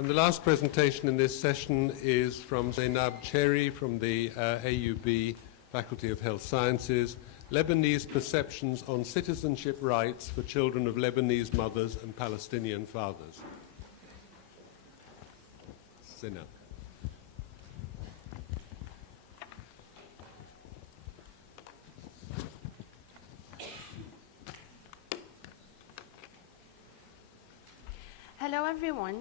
And the last presentation in this session is from Zainab Cherry from the AUB Faculty of Health Sciences, Lebanese Perceptions on Citizenship Rights for Children of Lebanese Mothers and Palestinian Fathers. Zainab. Hello everyone.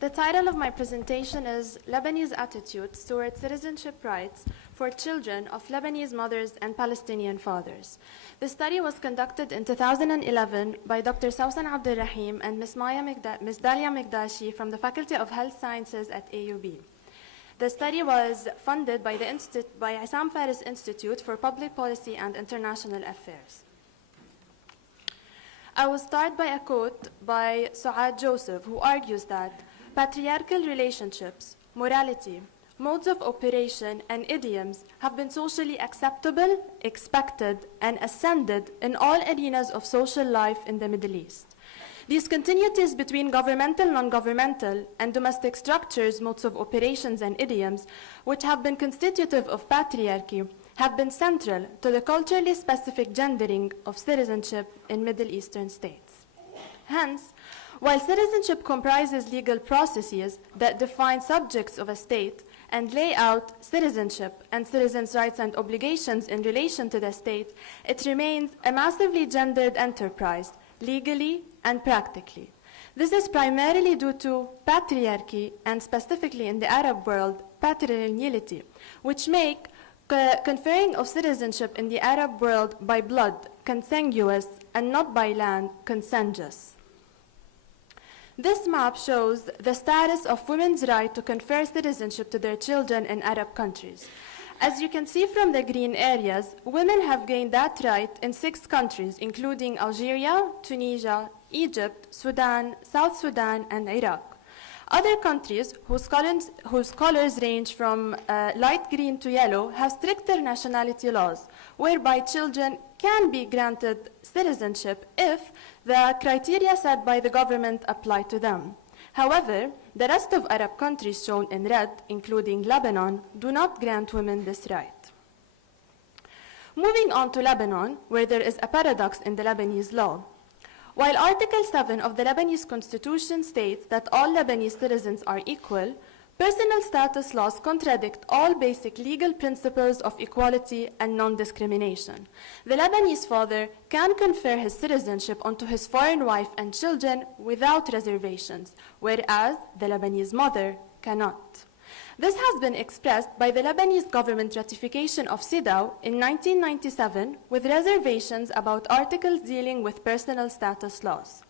The title of my presentation is Lebanese Attitudes Towards Citizenship Rights for Children of Lebanese Mothers and Palestinian Fathers. The study was conducted in 2011 by Dr. Sawsan Abdulrahim and Ms. Dalia Mikdashi from the Faculty of Health Sciences at AUB. The study was funded by Issam Fares Institute for Public Policy and International Affairs. I will start by a quote by Suad Joseph, who argues that patriarchal relationships, morality, modes of operation, and idioms have been socially acceptable, expected, and ascended in all arenas of social life in the Middle East. These continuities between governmental, non-governmental, and domestic structures, modes of operations, and idioms, which have been constitutive of patriarchy, have been central to the culturally specific gendering of citizenship in Middle Eastern states. Hence, while citizenship comprises legal processes that define subjects of a state and lay out citizenship and citizens' rights and obligations in relation to the state, it remains a massively gendered enterprise, legally and practically. This is primarily due to patriarchy and specifically in the Arab world, patrilineality, which make conferring of citizenship in the Arab world by blood contiguous and not by land consanguineous. This map shows the status of women's right to confer citizenship to their children in Arab countries. As you can see from the green areas, women have gained that right in 6 countries, including Algeria, Tunisia, Egypt, Sudan, South Sudan, and Iraq. Other countries, whose colors range from light green to yellow, have stricter nationality laws, whereby children can be granted citizenship if the criteria set by the government apply to them. However, the rest of Arab countries shown in red, including Lebanon, do not grant women this right. Moving on to Lebanon, where there is a paradox in the Lebanese law. While Article 7 of the Lebanese Constitution states that all Lebanese citizens are equal, personal status laws contradict all basic legal principles of equality and non-discrimination. The Lebanese father can confer his citizenship onto his foreign wife and children without reservations, whereas the Lebanese mother cannot. This has been expressed by the Lebanese government ratification of CEDAW in 1997 with reservations about articles dealing with personal status laws.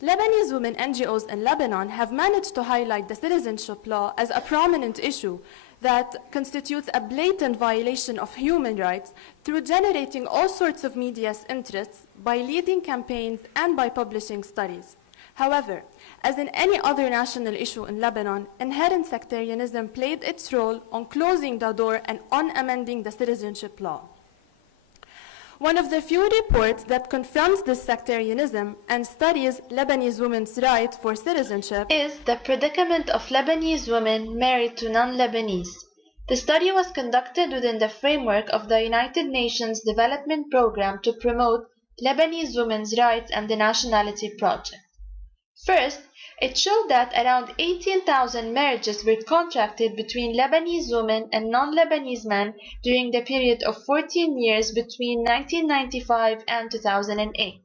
Lebanese women NGOs in Lebanon have managed to highlight the citizenship law as a prominent issue that constitutes a blatant violation of human rights through generating all sorts of media's interests by leading campaigns and by publishing studies. However, as in any other national issue in Lebanon, inherent sectarianism played its role on closing the door and on amending the citizenship law. One of the few reports that confronts this sectarianism and studies Lebanese women's right for citizenship is The Predicament of Lebanese Women Married to Non-Lebanese. The study was conducted within the framework of the United Nations Development Programme to promote Lebanese women's rights and the Nationality Project. First, it showed that around 18,000 marriages were contracted between Lebanese women and non-Lebanese men during the period of 14 years between 1995 and 2008.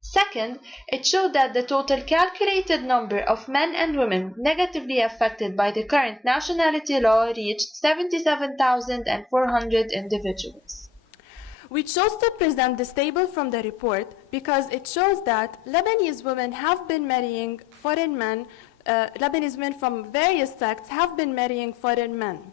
Second, it showed that the total calculated number of men and women negatively affected by the current nationality law reached 77,400 individuals. We chose to present this table from the report because it shows that Lebanese women have been marrying foreign men, Lebanese women from various sects have been marrying foreign men.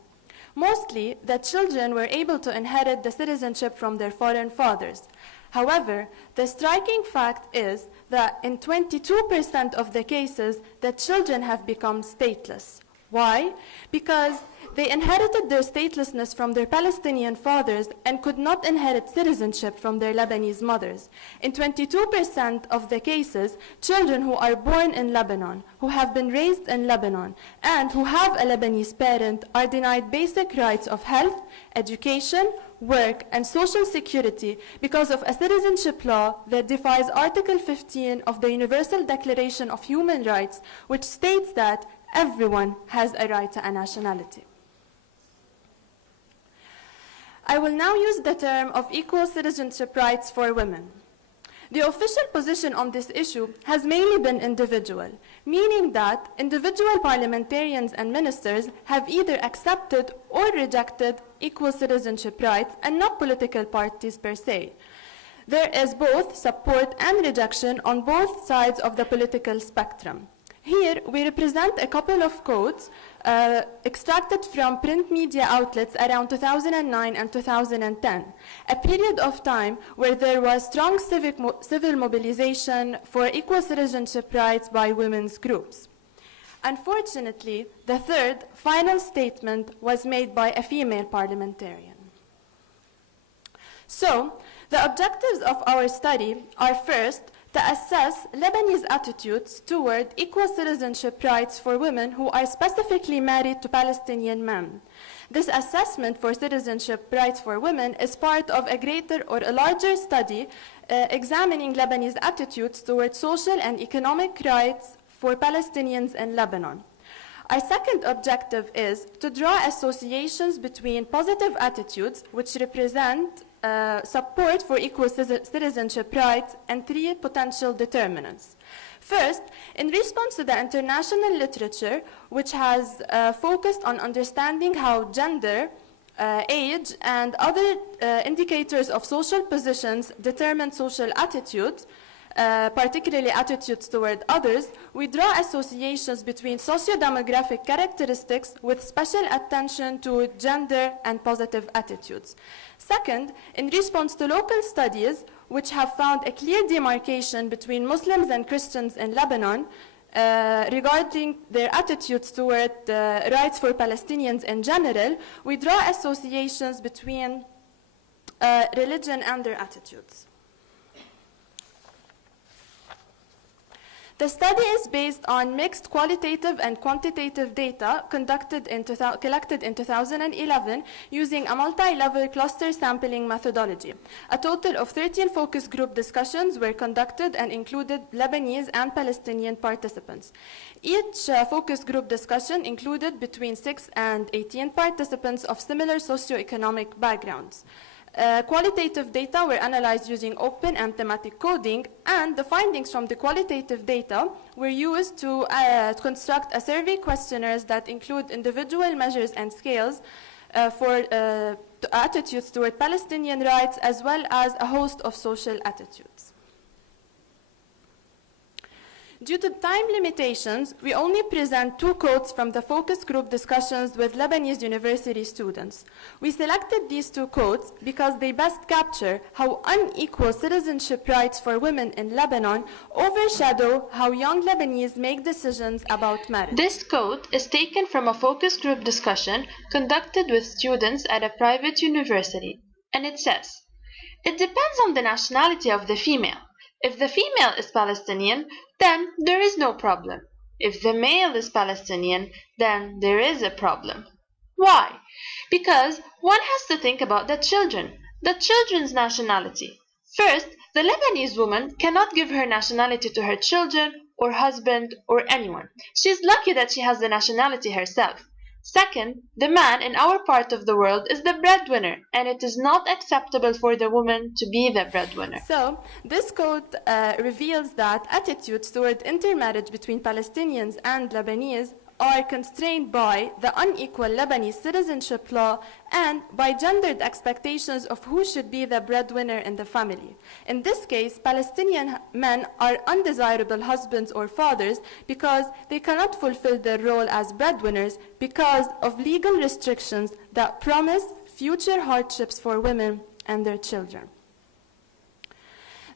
Mostly, the children were able to inherit the citizenship from their foreign fathers. However, the striking fact is that in 22% of the cases, the children have become stateless. Why? Because they inherited their statelessness from their Palestinian fathers and could not inherit citizenship from their Lebanese mothers. In 22% of the cases, children who are born in Lebanon, who have been raised in Lebanon, and who have a Lebanese parent are denied basic rights of health, education, work, and social security because of a citizenship law that defies Article 15 of the Universal Declaration of Human Rights, which states that everyone has a right to a nationality. I will now use the term of equal citizenship rights for women. The official position on this issue has mainly been individual, meaning that individual parliamentarians and ministers have either accepted or rejected equal citizenship rights and not political parties per se. There is both support and rejection on both sides of the political spectrum. Here, we represent a couple of quotes extracted from print media outlets around 2009 and 2010, a period of time where there was strong civil mobilization for equal citizenship rights by women's groups. Unfortunately, the third, final statement was made by a female parliamentarian. So, the objectives of our study are first, to assess Lebanese attitudes toward equal citizenship rights for women who are specifically married to Palestinian men. This assessment for citizenship rights for women is part of a greater or a larger study examining Lebanese attitudes toward social and economic rights for Palestinians in Lebanon. Our second objective is to draw associations between positive attitudes, which represent support for equal citizenship rights, and three potential determinants. First, in response to the international literature, which has focused on understanding how gender, age, and other indicators of social positions determine social attitudes, particularly attitudes toward others, we draw associations between socio-demographic characteristics with special attention to gender and positive attitudes. Second, in response to local studies, which have found a clear demarcation between Muslims and Christians in Lebanon regarding their attitudes toward rights for Palestinians in general, we draw associations between religion and their attitudes. The study is based on mixed qualitative and quantitative data collected in 2011 using a multi-level cluster sampling methodology. A total of 13 focus group discussions were conducted and included Lebanese and Palestinian participants. Each focus group discussion included between 6 and 18 participants of similar socioeconomic backgrounds. Qualitative data were analyzed using open and thematic coding, and the findings from the qualitative data were used to construct a survey questionnaires that include individual measures and scales for attitudes toward Palestinian rights, as well as a host of social attitudes. Due to time limitations, we only present 2 quotes from the focus group discussions with Lebanese university students. We selected these 2 quotes because they best capture how unequal citizenship rights for women in Lebanon overshadow how young Lebanese make decisions about marriage. This quote is taken from a focus group discussion conducted with students at a private university, and it says, "It depends on the nationality of the female. If the female is Palestinian, then there is no problem. If the male is Palestinian, then there is a problem. Why? Because one has to think about the children's nationality. First, the Lebanese woman cannot give her nationality to her children or husband or anyone. She is lucky that she has the nationality herself. Second, the man in our part of the world is the breadwinner, and it is not acceptable for the woman to be the breadwinner." So, this quote reveals that attitudes toward intermarriage between Palestinians and Lebanese are constrained by the unequal Lebanese citizenship law and by gendered expectations of who should be the breadwinner in the family. In this case, Palestinian men are undesirable husbands or fathers because they cannot fulfill their role as breadwinners because of legal restrictions that promise future hardships for women and their children.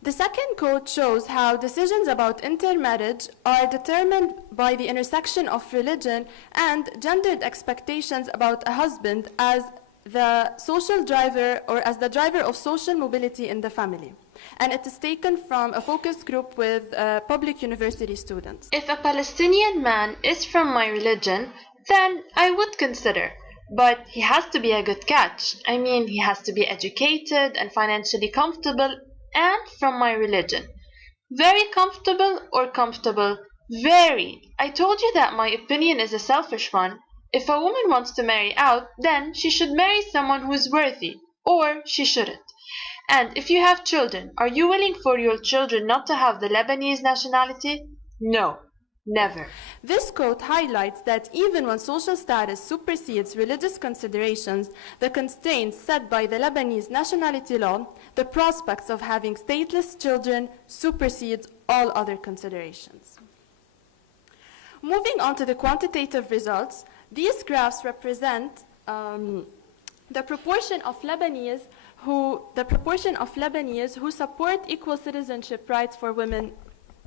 The second quote shows how decisions about intermarriage are determined by the intersection of religion and gendered expectations about a husband as the social driver or as the driver of social mobility in the family. And it is taken from a focus group with public university students. If a Palestinian man is from my religion, then I would consider. But he has to be a good catch. I mean, he has to be educated and financially comfortable and from my religion. Very comfortable or comfortable? Very. I told you that my opinion is a selfish one. If a woman wants to marry out, then she should marry someone who is worthy, or she shouldn't. And if you have children, are you willing for your children not to have the Lebanese nationality? No, never. This quote highlights that even when social status supersedes religious considerations, the constraints set by the Lebanese nationality law, the prospects of having stateless children supersedes all other considerations. Moving on to the quantitative results, these graphs represent the proportion of Lebanese who support equal citizenship rights for women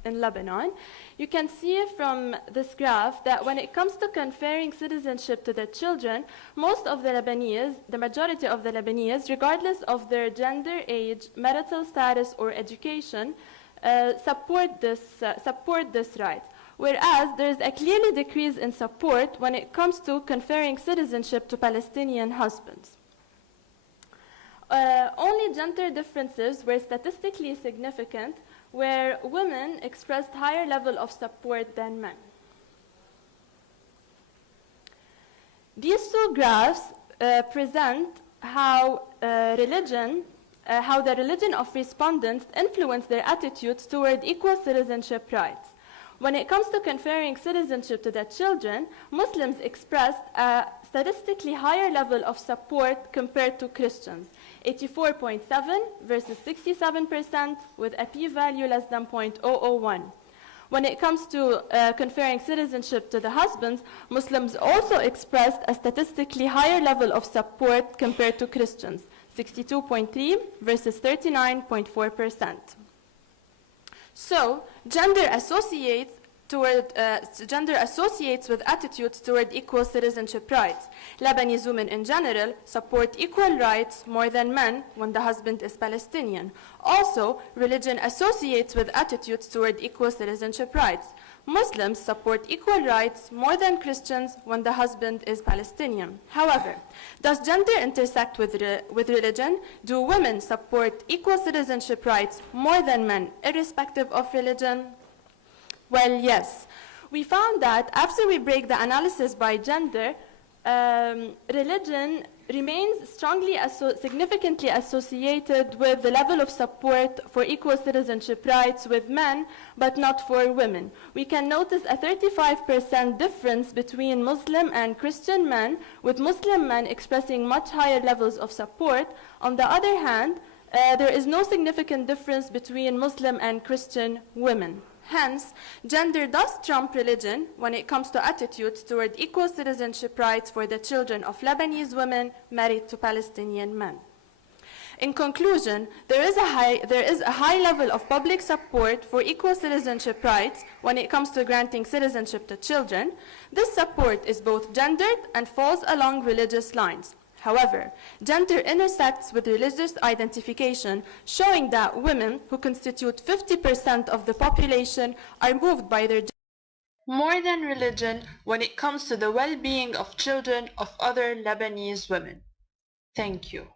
in Lebanon. You can see from this graph that when it comes to conferring citizenship to the children, most of the Lebanese, the majority of the Lebanese, regardless of their gender, age, marital status, or education, support this right. Whereas there is a clearly decrease in support when it comes to conferring citizenship to Palestinian husbands. Only gender differences were statistically significant, where women expressed higher level of support than men. These two graphs present how the religion of respondents influenced their attitudes toward equal citizenship rights. When it comes to conferring citizenship to their children, Muslims expressed a statistically higher level of support compared to Christians, 84.7 versus 67%, with a p-value less than 0.001. When it comes to conferring citizenship to the husbands, Muslims also expressed a statistically higher level of support compared to Christians, 62.3 versus 39.4%. So, gender associates with attitudes toward equal citizenship rights. Lebanese women in general support equal rights more than men when the husband is Palestinian. Also, religion associates with attitudes toward equal citizenship rights. Muslims support equal rights more than Christians when the husband is Palestinian. However, does gender intersect with religion? Do women support equal citizenship rights more than men, irrespective of religion? Well, yes. We found that after we break the analysis by gender, religion remains significantly associated with the level of support for equal citizenship rights with men, but not for women. We can notice a 35% difference between Muslim and Christian men, with Muslim men expressing much higher levels of support. On the other hand, there is no significant difference between Muslim and Christian women. Hence, gender does trump religion when it comes to attitudes toward equal citizenship rights for the children of Lebanese women married to Palestinian men. In conclusion, there is a high level of public support for equal citizenship rights when it comes to granting citizenship to children. This support is both gendered and falls along religious lines. However, gender intersects with religious identification, showing that women, who constitute 50% of the population, are moved by their gender more than religion when it comes to the well-being of children of other Lebanese women. Thank you.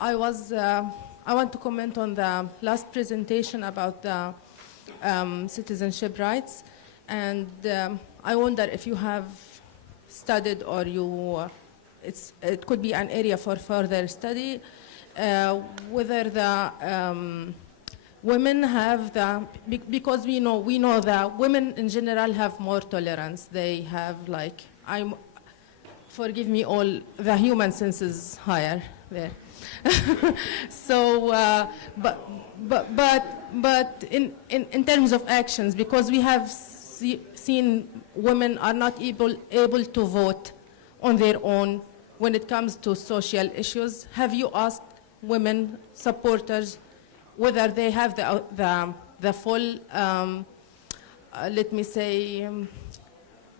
I want to comment on the last presentation about the citizenship rights, and I wonder if you have studied or it could be an area for further study, whether the women have because we know that women in general have more tolerance. They have forgive me, all the human sense is higher there. So, but in terms of actions, because we have seen women are not able to vote on their own when it comes to social issues? Have you asked women supporters whether they have the full, let me say,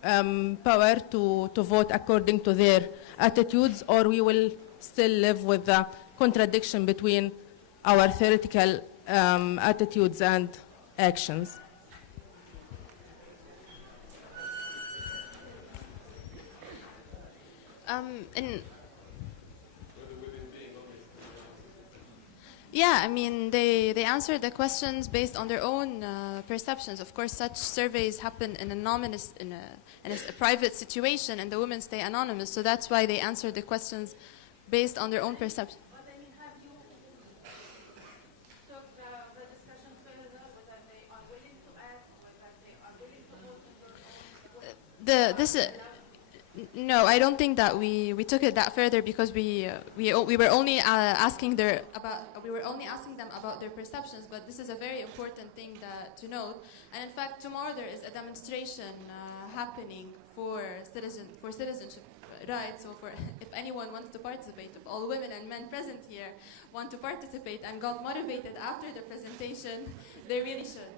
power to vote according to their attitudes, or we will still live with the contradiction between our theoretical attitudes and actions? Yeah, I mean, they answer the questions based on their own perceptions. Of course, such surveys happen in a private situation, and the women stay anonymous. So that's why they answer the questions based on their own perception. But I mean, have you took the discussion further, whether they are willing to act, whether they are willing to vote? No, I don't think that we took it that further, because we were only asking them about their perceptions. But this is a very important thing to note. And in fact, tomorrow there is a demonstration happening for citizenship rights. So if anyone wants to participate, if all women and men present here want to participate and got motivated after the presentation, they really should.